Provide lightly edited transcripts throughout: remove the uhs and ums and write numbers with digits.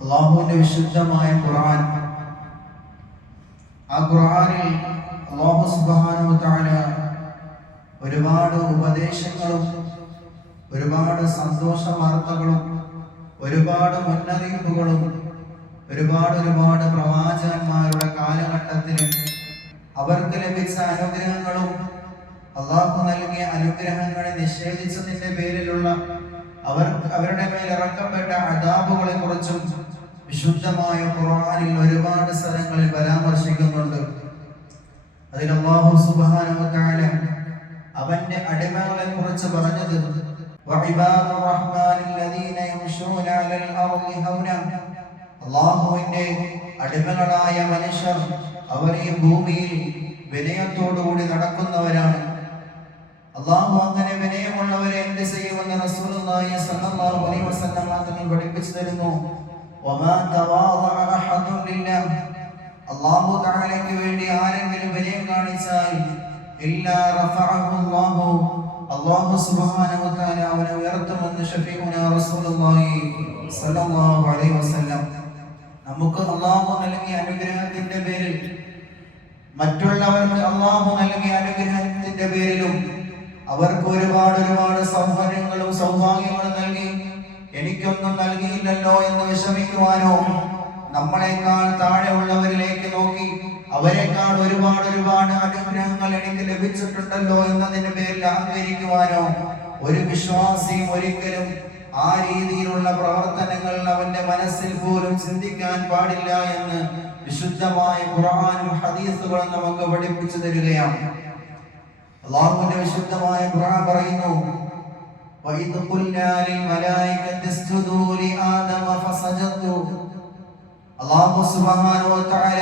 അല്ലാഹുവിന്റെ വിശുദ്ധമായ ഖുർആൻ, ആ ഖുർആനിൽ അല്ലാഹു സുബ്ഹാനഹു വ തആല ഒരുപാട് ഉപദേശങ്ങളും ഒരുപാട് സന്തോഷ വാർത്തകളും ഒരുപാട് മുന്നറിയിപ്പുകളും ഒരുപാട് പ്രവാചകന്മാരുടെ കാലഘട്ടത്തിൽ അവർക്ക് ലഭിച്ച അനുഗ്രഹങ്ങളും അല്ലാഹു നൽകിയ അനുഗ്രഹങ്ങളെ നിഷേധിച്ചതിന്റെ പേരിലുള്ള അവരുടെ മേൽ ഇറക്കപ്പെട്ട അദാബുകളെ കുറിച്ചും വിശുദ്ധമായ ഖുർആനിൽ ഒരുപാട് സ്ഥലങ്ങളിൽ പരാമർശിക്കുന്നുണ്ട്. അതിൽ അല്ലാഹു സുബ്ഹാനഹു വ തആല അവന്റെ അടിമകളെ കുറിച്ച് പറഞ്ഞത് വഇബാദുർ റഹ്മാനിൽ ലദീന യംശൂന അലൽ അർളി ഹൗന, അല്ലാഹുവിന്റെ അടിമകളായ മനുഷ്യർ അവർ ഈ ഭൂമിയിൽ വിനയത്തോടുകൂടി നടക്കുന്നവരാണ്. അല്ലാഹു അങ്ങനെ വിനയമുള്ളവരെ എന്ത് ചെയ്യുമെന്ന് റസൂലുള്ളാഹി സ്വല്ലല്ലാഹു അലൈഹി വസല്ലം തങ്ങൾ പഠിപ്പിച്ചു തരുന്നു. വമാ തവാദഅ അഹദുൻ ലില്ലാഹ്, അല്ലാഹു തആലയ്ക്ക് വേണ്ടി ആരെങ്കിലും വിനയം കാണിച്ചാൽ ഇല്ലാ റഫഅഹു അല്ലാഹു, അല്ലാഹു സുബ്ഹാനഹു വ തആല അവനെ ഉയർത്തുമെന്ന് ശഫീഉനാ റസൂലുള്ളാഹി സ്വല്ലല്ലാഹു അലൈഹി വസല്ലം. നമുക്ക് അല്ലാഹു നൽകിയ അനുഗ്രഹത്തിന്റെ പേരിൽ മറ്റുള്ളവർക്ക് അല്ലാഹു നൽകിയ അനുഗ്രഹത്തിന്റെ പേരിലും അവർക്ക് ഒരുപാട് സൗകര്യങ്ങളും സൗഭാഗ്യങ്ങളും നൽകി എനിക്കൊന്നും നൽകിയില്ലല്ലോ എന്ന് വിഷമിക്കുവാനോ, നമ്മളെക്കാൾ താഴെയുള്ളവരിലേക്ക് നോക്കി അവരെക്കാൾ ഒരുപാട് അനുഗ്രഹങ്ങൾ എനിക്ക് ലഭിച്ചിട്ടുണ്ടല്ലോ എന്നതിന്റെ പേരിൽ അഹങ്കരിക്കുവാനോ ഒരു വിശ്വാസിയും ഒരിക്കലും ആ രീതിയിലുള്ള പ്രവർത്തനങ്ങൾ അവന്റെ മനസ്സിൽ പോലും ചിന്തിക്കാൻ പാടില്ല എന്ന് വിശുദ്ധമായ ഖുർആനും ഹദീസുകളും നമുക്ക് പഠിപ്പിച്ചു തരികയാണ്. അല്ലാഹുവിന്റെ വിശുദ്ധമായ ഖുർആൻ പറയുന്നു, വഇദ് ഖുൽനാ ലിൽ മലായികതി ഇസ്ജുദൂ ലി ആദമ ഫസജദു. അല്ലാഹു സുബ്ഹാനഹു വ തആല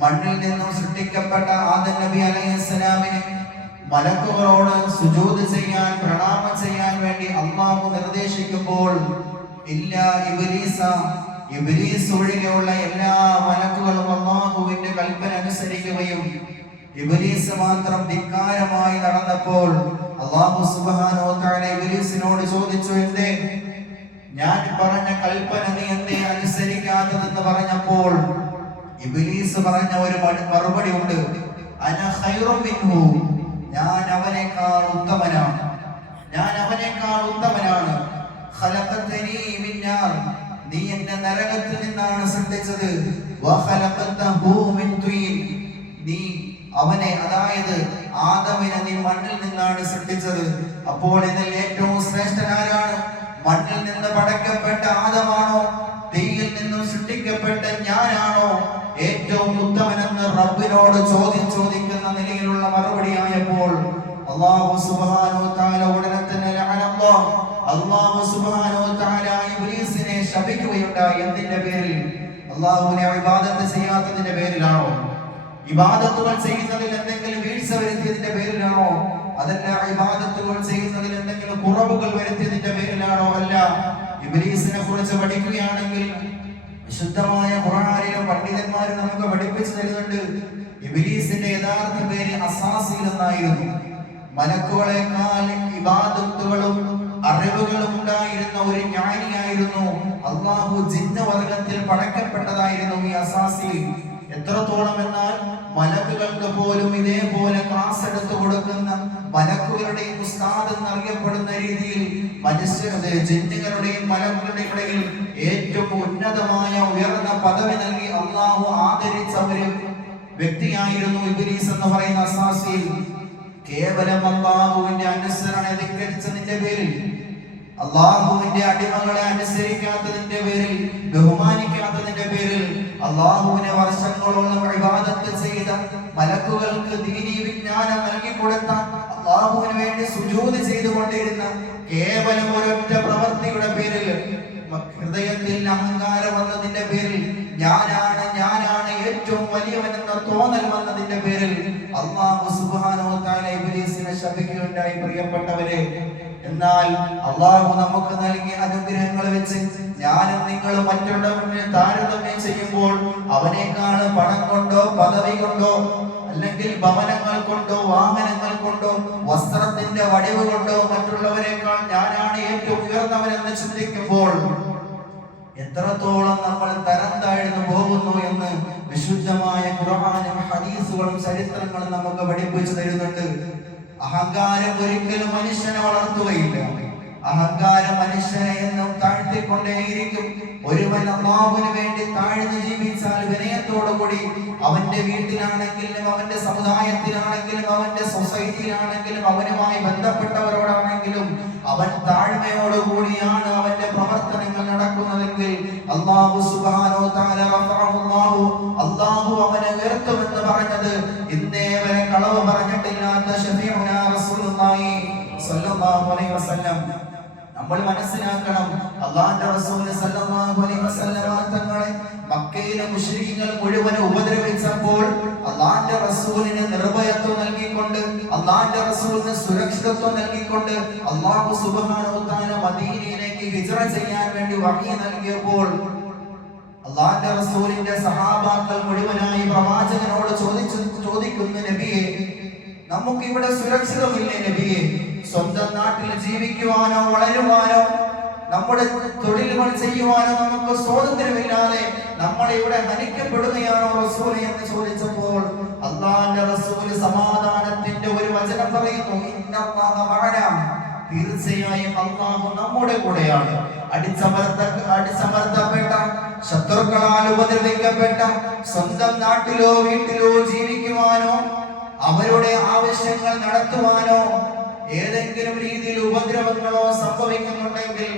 മണ്ണിൽ നിന്നും സൃഷ്ടിക്കപ്പെട്ട ആദം നബി അലൈഹിസ്സലാമിനെ മലക്കുകളോട് സുജൂദ് ചെയ്യാൻ, പ്രണാമം ചെയ്യാൻ വേണ്ടി അല്ലാഹു നിർദ്ദേശിക്കുമ്പോൾ ഇല്ലാ ഇബ്ലീസ് ഒഴികെയുള്ള എല്ലാ മലക്കുകളും അല്ലാഹുവിന്റെ കൽപ്പന അനുസരിക്കുകയും ഇബ്ലീസ് മാത്രം ധിക്കാരമായി നടന്നപ്പോൾ അല്ലാഹു സുബ്ഹാനഹു വ തആല ഇബ്ലീസിനോട് ചോദിച്ചു, എന്തേ ഞാൻ പറഞ്ഞ കൽപ്പന നീ എന്തേ അനുസരിക്കാത്തതെന്ന് പറഞ്ഞപ്പോൾ ഇബ്ലീസ് പറഞ്ഞ ഒരു മറുപടി ഉണ്ട്, അന ഖൈറും മിൻഹു, ഞാൻ അവനേക്കാൾ ഉത്തമനാണ്. ഖലഖതനി മിൻ നാർ, നീ എന്നെ നരകത്തിൽ നിന്നാണ് സൃഷ്ടിച്ചത്. വഖലഖതഹു മിൻ തീൻ, നീ അവനെ, അതായത് ആദമിനെ നീ മണ്ണിൽ നിന്നാണ് സൃഷ്ടിച്ചത്. അപ്പോൾ ഇതിൽ ഏറ്റവും ശ്രേഷ്ഠനാരാണ്? മണ്ണിൽ നിന്ന് പടക്കപ്പെട്ട ആദമാണോ, തീയിൽ നിന്നും സൃഷ്ടിക്കപ്പെട്ട ഞാനാണോ ഏറ്റവും ഉത്തമനെന്ന് റബ്ബിനോട് ചോദിക്കുന്ന നിലയിലുള്ള മറുപടിയായപ്പോൾ അല്ലാഹു സുബ്ഹാനഹു വ തആല ഉടനെ തന്നെ അല്ലാഹു സുബ്ഹാനഹു വ തആല ഇബ്ലീസിനെ ശപിക്കുകയുണ്ടായി. എന്തിന്റെ പേരിൽ? അല്ലാഹുവിനെ ഇബാദത്ത് ചെയ്യാത്തതിന്റെ പേരിലാണോ? ഇബാദത്തുകൾ ചെയ്യുന്നതിൽ എന്തെങ്കിലും വീഴ്ച വരുത്തിയതിന്റെ പേരിലാണോ? അതല്ല, ഇബാദത്തുകൾ ചെയ്യുന്നതിൽ എന്തെങ്കിലും കുറവുകൾ വരുത്തിയതിന്റെ പേരിലാണോ? അല്ല. ഇബ്ലീസിനെ കുറിച്ച് പഠിക്കുകയാണെങ്കിൽ വിശുദ്ധമായ ഖുർആനിലും പണ്ഡിതന്മാർ നമുക്ക് പഠിപ്പിച്ചു തരുന്നുണ്ട്, ഇബ്ലീസിന്റെ യഥാർത്ഥ പേര് അസാസിൽ എന്നായിരുന്നു. മലക്കുകളെക്കാൾ ഇബാദത്തുകളും അറിവുകളും ഉണ്ടായിരുന്ന ഒരു ജ്ഞാനിയായിരുന്നു. അല്ലാഹു ജിന്ന വർഗത്തിൽ പടക്കപ്പെട്ടതായിരുന്നു ഈ അസാസിൽ. എത്രത്തോളം എന്നാൽ മലക്കുകൾക്ക് പോലും ഇതേപോലെ ക്ലാസ് എടുത്തു കൊടുക്കുന്ന, മലക്കുകളുടെയും ഉസ്താദ് എന്നറിയപ്പെടുന്ന രീതിയിൽ മനുഷ്യരുടെ, ജിന്നുകളുടെയും മലക്കുകളുടെയും ഇടയിൽ ഏറ്റവും ഉന്നതമായ ഉയർന്ന പദവി നൽകി അല്ലാഹു ആദരിച്ച ഒരു വ്യക്തിയായിരുന്നു ഇബ്ലീസ് എന്ന് പറയുന്ന അസാസിൽ. കേവലം അല്ലാഹുവിന്റെ അനുസരണ ധിക്കരിച്ചതിന്റെ പേരിൽ, അല്ലാഹുവിന്റെ അടിമകളെ അനുസരിക്കാത്തതിന്റെ പേരിൽ, ബഹുമാനിക്കാത്തതിന്റെ പേരിൽ, അല്ലാഹുവിനെ വർഷങ്ങളോളം ഇബാദത്ത് ചെയ്ത, മലക്കുകൾക്ക് ദീനീ വിജ്ഞാനം നൽകി കൊടുത്ത, അല്ലാഹുവിന് വേണ്ടി സുജൂദ് ചെയ്തുകൊണ്ടിരുന്ന കേവലം ഒരൊറ്റ പ്രവൃത്തിയുടെ പേരിൽ, ഹൃദയത്തിൽ അഹങ്കാരം വന്നതിന്റെ പേരിൽ, ഞാനാണ് ഏറ്റവും വലിയവനെന്ന തോന്നൽ വന്നതിന്റെ പേരിൽ അല്ലാഹു സുബ്ഹാനഹു വ തആല ഇബ്ലീസിനെ ശപിക്കുകയുണ്ടായി. പ്രിയപ്പെട്ടവരെ, എന്നാൽ അല്ലാഹു നമുക്ക് നൽകിയ അനുഗ്രഹങ്ങൾ വെച്ച് ഞാനും നിങ്ങളും മറ്റുള്ളവരെ താരതമ്യം ചെയ്യുമ്പോൾ അവനേക്കാൾ പണം കൊണ്ടോ പദവി കൊണ്ടോ അല്ലെങ്കിൽ ഭവനങ്ങൾ കൊണ്ടോ വാഹനങ്ങൾ കൊണ്ടോ വസ്ത്രത്തിന്റെ വടിവ് കൊണ്ടോ മറ്റുള്ളവരെക്കാൾ ഞാനാണ് ഏറ്റവും ഉയർന്നവനെന്ന് ചിന്തിക്കുമ്പോൾ എത്രത്തോളം നമ്മൾ തരം താഴ്ന്നു പോകുന്നു എന്ന് വിശുദ്ധമായ ഖുർആനും ഹദീസുകളും ചരിത്രങ്ങളും നമുക്ക് പഠിപ്പിച്ചു തരുന്നുണ്ട്. അഹങ്കാരം ഒരിക്കലും മനുഷ്യനെ വളർത്തുകയില്ല. അഹങ്കാരം മനുഷ്യനെ എന്നും താഴ്ത്തിക്കൊണ്ടേയിരിക്കും. ഒരുവൻ അല്ലാഹുവിന് വേണ്ടി താഴ്ന്നു ജീവിച്ചാൽ വിനയത്തോടുകൂടി അവന്റെ വീട്ടിലാണെങ്കിലും അവന്റെ സമുദായത്തിലാണെങ്കിലും അവന്റെ സൊസൈറ്റിയിലാണെങ്കിലും അവനുമായി ബന്ധപ്പെട്ടവരോടാണെങ്കിലും അവൻ താഴ്മയോടുകൂടിയാണ് അവന്റെ പ്രവർത്തനങ്ങൾ നടക്കുന്നതെങ്കിൽ അല്ലാഹു സുബ്ഹാനഹു വ തആല അല്ലാഹു അവനെ ഉയർത്തുമെന്ന് പറഞ്ഞത് ഇന്നേ വരെ കളവ് പറഞ്ഞിട്ടില്ലാത്ത ശഫീഉനാ റസൂലുള്ളാഹി സ്വല്ലല്ലാഹു അലൈഹി വസല്ലം. നമ്മൾ മനസ്സിലാക്കണം, അല്ലാഹുവിന്റെ റസൂൽ സല്ലല്ലാഹു അലൈഹി വസല്ലം തങ്ങളെ മക്കയിലെ മുശ്രിക്കുകൾ മുഴുവൻ ഉപദ്രവിച്ചപ്പോൾ അല്ലാഹുവിന്റെ റസൂലിന് നിർഭയത്വം നൽകിക്കൊണ്ട് അല്ലാഹുവിന്റെ റസൂലിന് സുരക്ഷിതത്വം നൽകിക്കൊണ്ട് അല്ലാഹു സുബ്ഹാനഹു വ തആല മദീനയിലേക്ക് ഹിജ്റ ചെയ്യാൻ വേണ്ടി വഹി നൽകിയപ്പോൾ അല്ലാഹുവിന്റെ റസൂലിന്റെ സഹാബാക്കൾ മുഴുവനായി പ്രവാചകനോട് ചോദിക്കുന്നു, നബിയെ, നമുക്ക് ഇവിടെ സുരക്ഷിതമില്ലേ നബിയെ? സ്വന്തം നാട്ടിൽ ജീവിക്കുവാനോ വളരുവാനോ നമ്മുടെ തൊഴിലുകൾ ചെയ്യുവാനോ നമുക്ക് സ്വാതന്ത്ര്യമില്ലാതെ നമ്മളെ ഇവിടെ ഹനിക്കപ്പെടുകയാണോ റസൂലേ എന്ന് ചോദിച്ചപ്പോൾ അല്ലാഹുവിന്റെ റസൂൽ സമാധാനത്തിന്റെ ഒരു വചനം പറയുന്നു, ഇന്നല്ലാഹ മഅനാ, തീർച്ചയായും അല്ലാഹു നമ്മുടെ കൂടെയാണ്. അടിച്ചമർത്തപ്പെട്ട ശത്രുക്കളാൽ ഉപദ്രവിക്കപ്പെട്ട സ്വന്തം നാട്ടിലോ വീട്ടിലോ ജീവിക്കുവാനോ അവരുടെ ആവശ്യങ്ങൾ നടത്തുവാനോ ഏതെങ്കിലും രീതിയിൽ ഉപദ്രവങ്ങളോ സംഭവിക്കുന്നുണ്ടെങ്കിൽ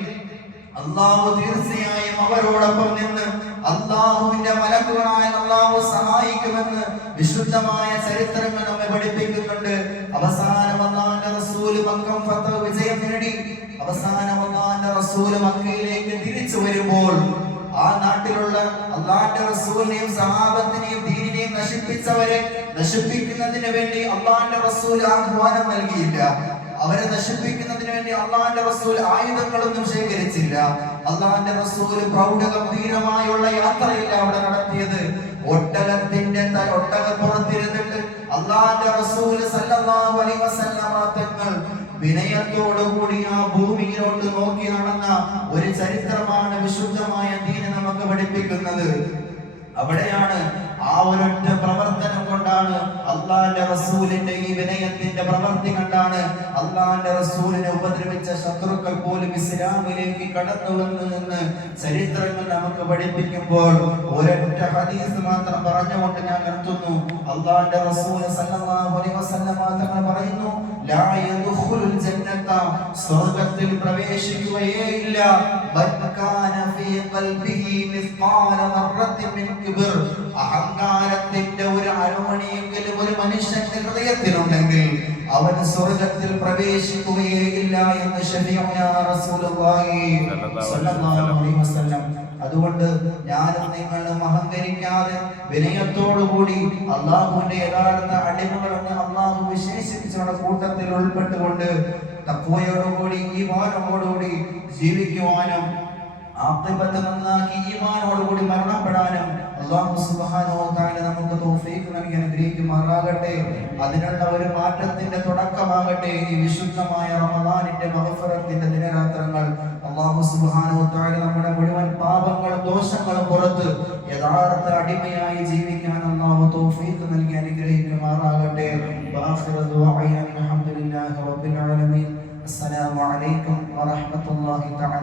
അല്ലാഹു തീർച്ചയായും അവരോടൊപ്പം നിന്ന് അല്ലാഹുവിന്റെ മലക്കുകളായ അല്ലാഹു സഹായിക്കുമെന്ന് വിശുദ്ധമായ ചരിത്രങ്ങൾ നമ്മെ പഠിപ്പിക്കുന്നുണ്ട്. അവസാനം അല്ലാഹുവിന്റെ റസൂൽ മക്ക ഫതഹ് വിജയം നേടി. അവസാനം അല്ലാഹുവിന്റെ റസൂൽ മക്കയിലേക്ക് തിരിച്ചു വരുമ്പോൾ ആ നാട്ടിലുള്ള അല്ലാഹുവിന്റെ റസൂലിനെയും സഹാബത്തിനെയും ദീനിനെയും നശിപ്പിച്ചവരെ നശിപ്പിക്കുന്നതിന് വേണ്ടി അല്ലാഹുവിന്റെ റസൂൽ ആഹ്വാനം നൽകിയില്ല. അവരെ നശിപ്പിക്കുന്നതിന് വേണ്ടി അല്ലാഹുവിന്റെ റസൂൽ ആയുധങ്ങളൊന്നും ശേഖരിച്ചില്ല. അല്ലാഹുവിന്റെ റസൂൽ പ്രൗഢഗംഭീരമായുള്ള യാത്രയില്ല അവിടെ നടത്തിയത്. ഒട്ടകപ്പുറത്തിരുന്നിട്ട് അല്ലാഹുവിന്റെ റസൂൽ സല്ലല്ലാഹു അലൈഹി വസല്ലം തങ്ങൾ വിനയത്തോടുകൂടി ആ ഭൂമിയിലോട്ട് നോക്കി നടന്ന ഒരു ചരിത്രമാണ് വിശുദ്ധമായ ദീൻ നമുക്ക് പഠിപ്പിക്കുന്നത്. അവിടെയാണ് ആ ഒരൊറ്റ പ്രവർത്തനം കൊണ്ടാണ് അല്ലാഹുവിന്റെ റസൂലിന്റെ ഈ വിനയത്തിന്റെ പ്രവൃത്തി കണ്ടാണ് അല്ലാഹുവിന്റെ റസൂലിനെ ഉപദ്രവിച്ച ശത്രുക്കൾ പോലും ഇസ്ലാമിലേക്ക് കടന്നുവന്നു എന്ന് ചരിത്രങ്ങൾ നമുക്ക് പഠിപ്പിക്കുമ്പോൾ ഒരൊറ്റ ഹദീസ് മാത്രം പറഞ്ഞുകൊണ്ട് ഞാൻ നിർത്തുന്നു. അല്ലാഹുവിന്റെ റസൂൽ സല്ലല്ലാഹു അലൈഹി വസല്ലം തങ്ങൾ പറയുന്നു, ലാ യദ്ഖുലുൽ ജന്നത, സ്വർഗ്ഗത്തിൽ പ്രവേശിക്കുകയേ ഇല്ല, ബൽ കാന ഫീ ഖൽബിഹി മിസ്ഖാല ദർറത്തിൻ മിൻ കിബ്ർ, അഹങ്കാരത്തിന്റെ ഒരു അണുമണിയെങ്കിലും ഒരു മനുഷ്യന്റെ ഹൃദയത്തിലുണ്ടെങ്കിൽ അവൻ സ്വർഗ്ഗത്തിൽ പ്രവേശിക്കുകയേ ഇല്ല എന്ന് ശഫീഉനാ റസൂലുള്ളാഹി സ്വല്ലല്ലാഹു അലൈഹി വസല്ലം. അതുകൊണ്ട് ഞാനും നിങ്ങളും അഹങ്കരിക്കാതെ വിനയത്തോടുകൂടി അല്ലാഹുവിന്റെ യഥാർത്ഥ അടിമകളെന്ന് അല്ലാഹു വിശേഷിപ്പിച്ചുള്ള കൂട്ടത്തിൽ ഉൾപ്പെട്ടുകൊണ്ട് തഖ്വയോടുകൂടി ഈമാനോടുകൂടി ജീവിക്കുവാനും ആഖിബത്ത് നന്നാക്കി ഈമാനോടുകൂടി മരണപ്പെടാനും അല്ലാഹു സുബ്ഹാനഹു വ തആല നമുക്ക് തൗഫീഖ് നൽകി അനുഗ്രഹിക്കുമാറാകട്ടെ. അതിനുള്ള ഒരു മാറ്റത്തിന്റെ തുടക്കമാകട്ടെ ഈ വിശുദ്ധമായ റമദാനിന്റെ മഗ്ഫിറത്തിന്റെ ദിനരാത്രങ്ങൾ. അല്ലാഹു സുബ്ഹാനഹു വ തആല നമ്മുടെ മുഴുവൻ പാപങ്ങളും ദോഷങ്ങളും പുറത്ത് യഥാർത്ഥ അടിമയായി ജീവിക്കാൻ അല്ലാഹു തൗഫീഖ് നൽകി അനുഗ്രഹിക്കുമാറാകട്ടെ. വആഖിറു ദുആഇന അൽഹംദുലില്ലാഹി റബ്ബിൽ ആലമീൻ. അസ്സലാമു അലൈക്കും വറഹ്മത്തുള്ളാഹി തആല